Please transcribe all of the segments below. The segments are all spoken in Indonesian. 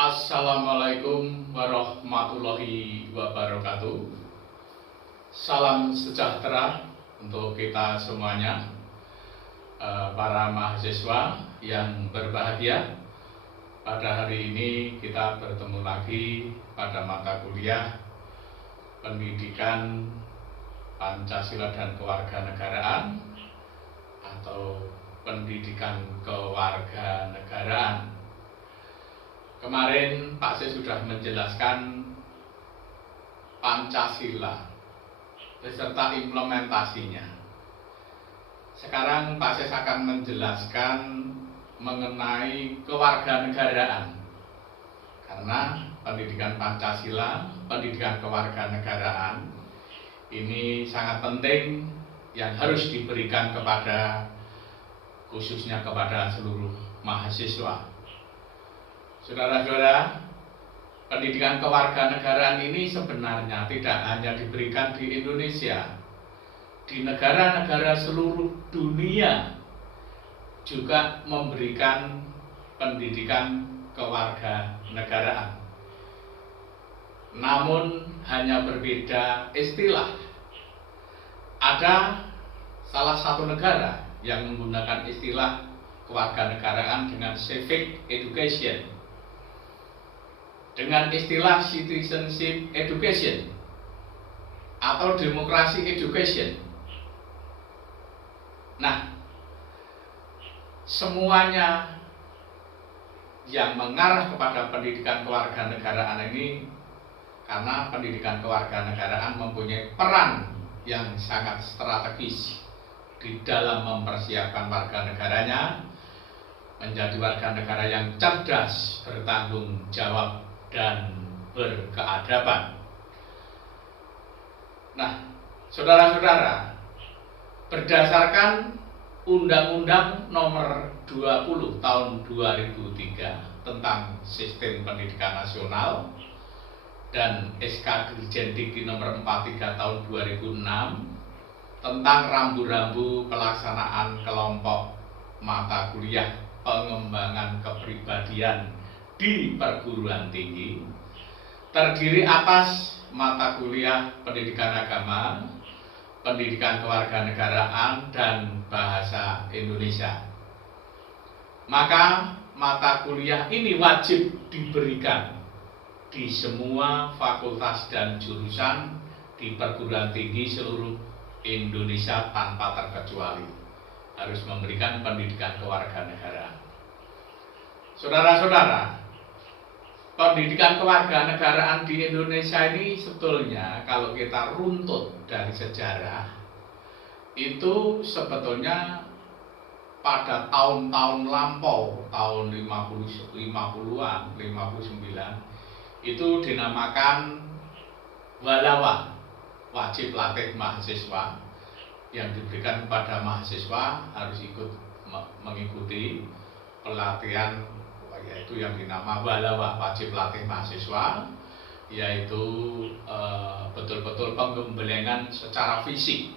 Assalamualaikum warahmatullahi wabarakatuh. Salam sejahtera untuk kita semuanya, para mahasiswa yang berbahagia. Pada hari ini kita bertemu lagi pada mata kuliah Pendidikan Pancasila dan Kewarganegaraan atau Pendidikan Kewarganegaraan. Kemarin Pak C sudah menjelaskan Pancasila beserta implementasinya. Sekarang Pak C akan menjelaskan mengenai kewarganegaraan. Karena pendidikan Pancasila, pendidikan kewarganegaraan ini sangat penting yang harus diberikan khususnya kepada seluruh mahasiswa. Saudara-saudara, pendidikan kewarganegaraan ini sebenarnya tidak hanya diberikan di Indonesia, di negara-negara seluruh dunia juga memberikan pendidikan kewarganegaraan. Namun hanya berbeda istilah. Ada salah satu negara yang menggunakan istilah kewarganegaraan dengan civic education, dengan istilah citizenship education atau demokrasi education. Nah, semuanya yang mengarah kepada pendidikan kewarganegaraan ini karena pendidikan kewarganegaraan mempunyai peran yang sangat strategis di dalam mempersiapkan warga negaranya menjadi warga negara yang cerdas, bertanggung jawab, dan berkeadaban. Nah, saudara-saudara, berdasarkan Undang-Undang Nomor 20 Tahun 2003 tentang Sistem Pendidikan Nasional dan SK Dirjen Dikti Nomor 43 Tahun 2006 tentang rambu-rambu pelaksanaan kelompok mata kuliah pengembangan kepribadian di perguruan tinggi, terdiri atas mata kuliah pendidikan agama, pendidikan kewarganegaraan, dan bahasa Indonesia. Maka mata kuliah ini wajib diberikan di semua fakultas dan jurusan di perguruan tinggi seluruh Indonesia tanpa terkecuali, harus memberikan pendidikan kewarganegaraan. Saudara-saudara, pendidikan kewarganegaraan di Indonesia ini sebetulnya kalau kita runtut dari sejarah itu sebetulnya pada tahun-tahun lampau, tahun 50-an, 59 itu dinamakan walawa, wajib latih mahasiswa, yang diberikan kepada mahasiswa harus ikut mengikuti pelatihan, yaitu yang dinamakan walawa, wajib latih mahasiswa, yaitu betul-betul penggembelengan secara fisik,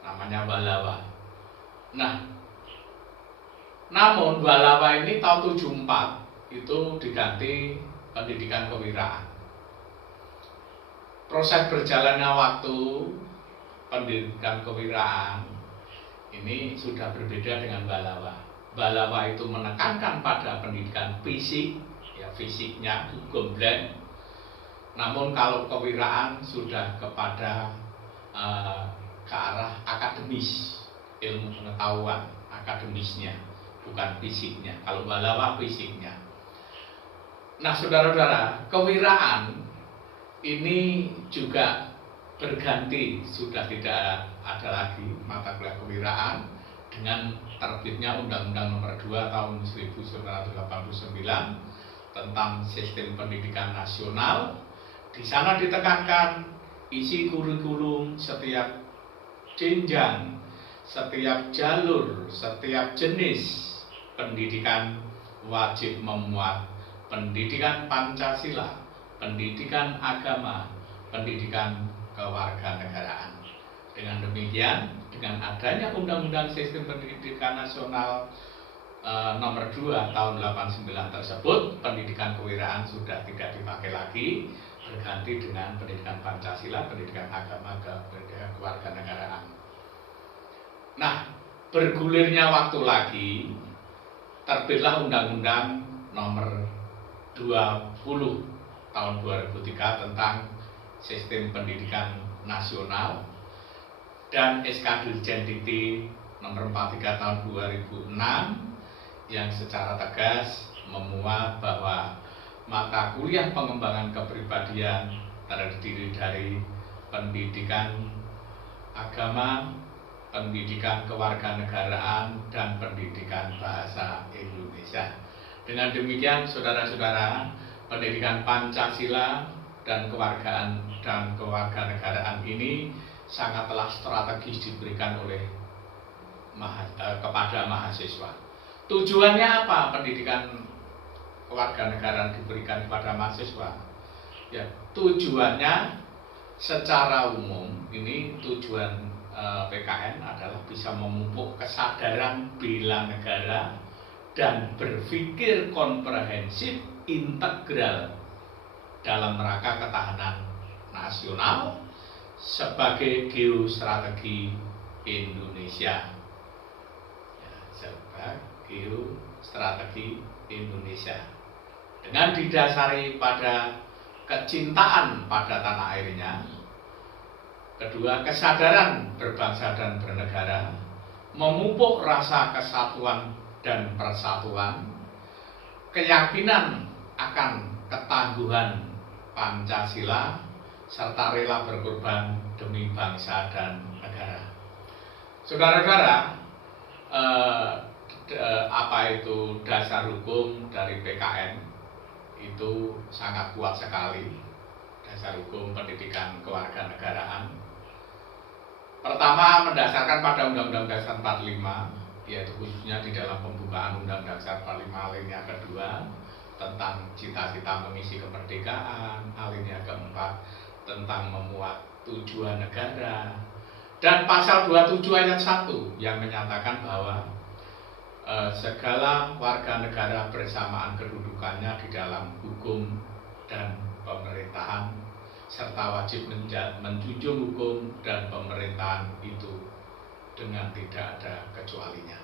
namanya walawa. Nah, namun walawa ini tahun 74 itu diganti pendidikan kewiraan. Proses berjalannya waktu pendidikan kewiraan ini sudah berbeda dengan walawa. Walawa itu menekankan pada pendidikan fisik, ya fisiknya gembleng. Namun kalau kewiraan sudah kepada ke arah akademis, ilmu pengetahuan akademisnya, bukan fisiknya. Kalau walawa fisiknya. Nah, saudara-saudara, kewiraan ini juga berganti, sudah tidak ada lagi mata kuliah kewiraan dengan terbitnya Undang-Undang Nomor 2 Tahun 1989 tentang Sistem Pendidikan Nasional. Di sana ditekankan isi kurikulum setiap jenjang, setiap jalur, setiap jenis pendidikan wajib memuat pendidikan Pancasila, pendidikan agama, pendidikan kewarganegaraan. Dengan demikian, dengan adanya Undang-Undang Sistem Pendidikan Nasional nomor 2 tahun 89 tersebut, pendidikan kewirausahaan sudah tidak dipakai lagi, berganti dengan pendidikan Pancasila, pendidikan agama, pendidikan kewarganegaraan. Nah, bergulirnya waktu lagi, terbitlah Undang-Undang nomor 20 tahun 2003 tentang Sistem Pendidikan Nasional dan SK Dirjen Dikti nomor 43 tahun 2006 yang secara tegas memuat bahwa mata kuliah pengembangan kepribadian terdiri dari pendidikan agama, pendidikan kewarganegaraan, dan pendidikan bahasa Indonesia. Dengan demikian, saudara-saudara, pendidikan Pancasila dan kewarganegaraan ini sangatlah strategis diberikan oleh kepada mahasiswa. Tujuannya apa pendidikan kewarganegaraan diberikan kepada mahasiswa? Ya, tujuannya secara umum ini tujuan PKN adalah bisa memupuk kesadaran bela negara dan berpikir komprehensif integral dalam rangka ketahanan nasional sebagai geostrategi Indonesia. Geostrategi Indonesia dengan didasari pada kecintaan pada tanah airnya, kedua kesadaran berbangsa dan bernegara, memupuk rasa kesatuan dan persatuan, keyakinan akan ketangguhan Pancasila, serta rela berkorban demi bangsa dan negara. Saudara-saudara, apa itu dasar hukum dari PKN itu sangat kuat sekali. Dasar hukum pendidikan kewarganegaraan pertama mendasarkan pada Undang-Undang Dasar 45, yaitu khususnya di dalam pembukaan Undang-Undang Dasar 45 alinea kedua tentang cita-cita mengisi kemerdekaan, alinea keempat tentang memuat tujuan negara, dan pasal 27 ayat 1 yang menyatakan bahwa segala warga negara bersamaan kedudukannya di dalam hukum dan pemerintahan, serta wajib menjunjung hukum dan pemerintahan itu dengan tidak ada kecualinya.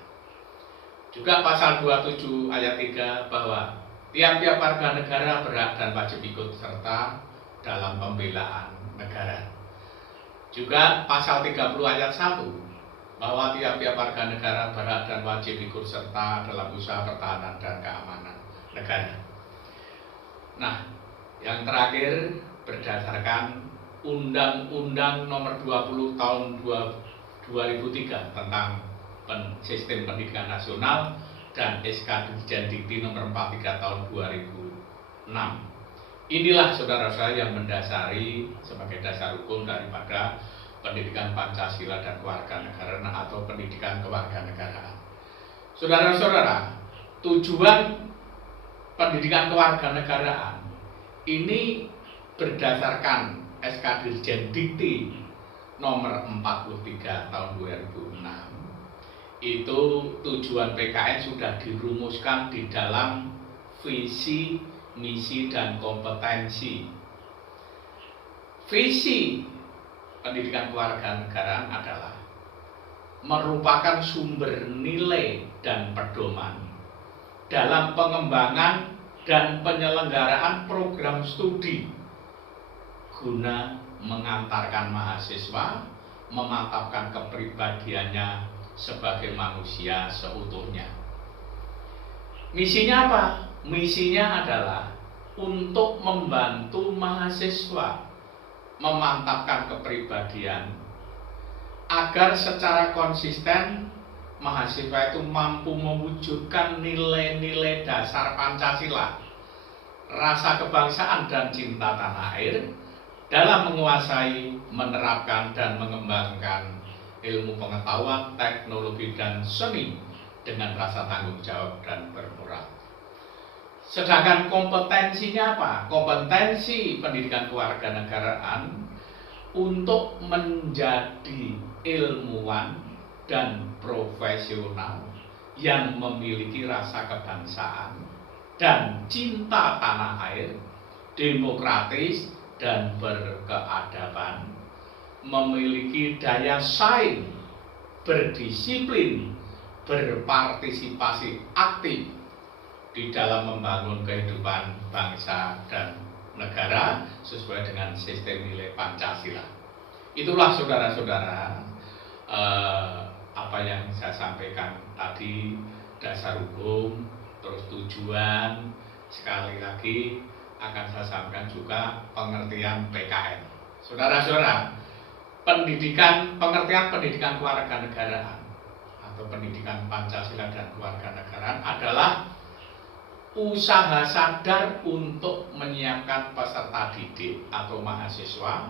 Juga pasal 27 ayat 3 bahwa tiap-tiap warga negara berhak dan wajib ikut serta dalam pembelaan negara. Juga pasal 30 ayat 1 bahwa tiap-tiap warga negara berhak dan wajib ikut serta dalam usaha pertahanan dan keamanan negara. Nah, yang terakhir berdasarkan Undang-Undang nomor 20 tahun 2003 tentang Sistem Pendidikan Nasional dan SK Dirjen Dikti nomor 43 tahun 2006. Inilah saudara-saudara yang mendasari sebagai dasar hukum daripada pendidikan Pancasila dan kewarganegaraan atau pendidikan kewarganegaraan. Saudara-saudara, tujuan pendidikan kewarganegaraan ini berdasarkan SK Dirjen Dikti nomor 43 tahun 2006. Itu tujuan PKN sudah dirumuskan di dalam visi, misi, dan kompetensi. Visi pendidikan kewarganegaraan adalah merupakan sumber nilai dan pedoman dalam pengembangan dan penyelenggaraan program studi guna mengantarkan mahasiswa memantapkan kepribadiannya sebagai manusia seutuhnya. Misinya apa? Misinya adalah untuk membantu mahasiswa memantapkan kepribadian agar secara konsisten mahasiswa itu mampu mewujudkan nilai-nilai dasar Pancasila, rasa kebangsaan dan cinta tanah air dalam menguasai, menerapkan, dan mengembangkan ilmu pengetahuan, teknologi, dan seni dengan rasa tanggung jawab dan bermoral. Sedangkan kompetensinya apa? Kompetensi pendidikan kewarganegaraan untuk menjadi ilmuwan dan profesional yang memiliki rasa kebangsaan dan cinta tanah air, demokratis dan berkeadaban, memiliki daya saing, berdisiplin, berpartisipasi aktif di dalam membangun kehidupan bangsa dan negara sesuai dengan sistem nilai Pancasila. Itulah saudara-saudara apa yang saya sampaikan tadi, dasar hukum, terus tujuan, sekali lagi akan saya sampaikan juga pengertian PKN. Saudara-saudara, pengertian pendidikan kewarganegaraan atau pendidikan Pancasila dan kewarganegaraan adalah usaha sadar untuk menyiapkan peserta didik atau mahasiswa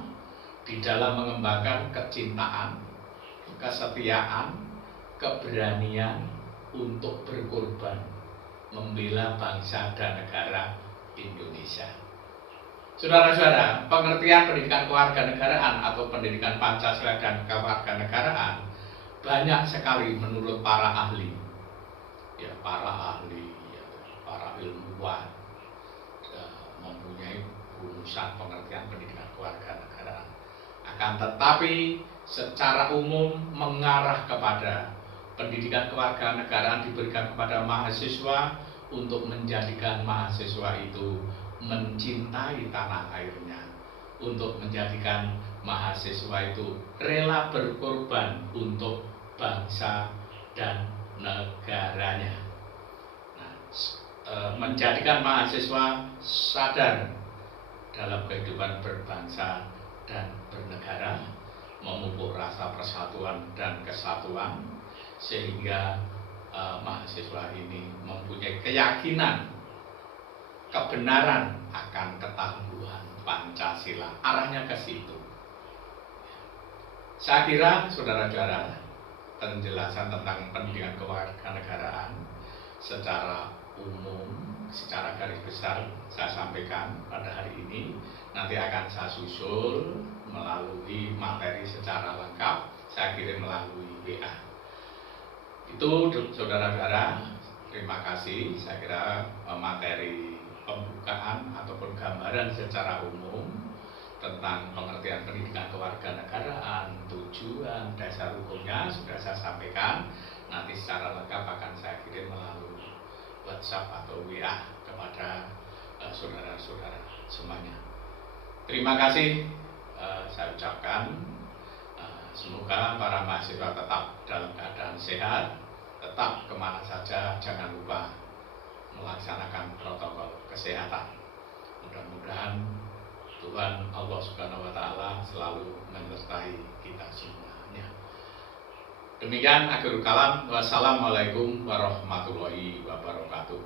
di dalam mengembangkan kecintaan, kesetiaan, keberanian untuk berkorban membela bangsa dan negara Indonesia. Saudara-saudara, pengertian pendidikan kewarganegaraan atau pendidikan Pancasila dan kewarganegaraan banyak sekali menurut para ahli, para ilmuwan mempunyai rumusan pengertian pendidikan kewarganegaraan. Akan tetapi secara umum mengarah kepada pendidikan kewarganegaraan diberikan kepada mahasiswa untuk menjadikan mahasiswa itu mencintai tanah airnya, untuk menjadikan mahasiswa itu rela berkorban untuk bangsa dan negaranya. Menjadikan mahasiswa sadar dalam kehidupan berbangsa dan bernegara, memupuk rasa persatuan dan kesatuan, sehingga mahasiswa ini mempunyai keyakinan kebenaran akan ketangguhan Pancasila. Arahnya ke situ. Saya kira saudara-saudara, penjelasan tentang pendidikan kewarganegaraan secara umum, secara garis besar saya sampaikan pada hari ini. Nanti akan saya susul melalui materi secara lengkap, saya kirim melalui WA. Itu saudara-saudara, terima kasih. Saya kira materi pembukaan ataupun gambaran secara umum tentang pengertian pendidikan kewarganegaraan, tujuan, dasar hukumnya sudah saya sampaikan. Nanti secara lengkap akan saya kirim melalui WhatsApp atau WA kepada saudara-saudara semuanya. Terima kasih saya ucapkan. Semoga para mahasiswa tetap dalam keadaan sehat, tetap kemana saja jangan lupa melaksanakan protokol kesehatan. Mudah-mudahan Tuhan Allah Subhanahu wa Ta'ala selalu menyertai kita semuanya. Demikian akhirul kalam. Wassalamualaikum warahmatullahi wabarakatuh.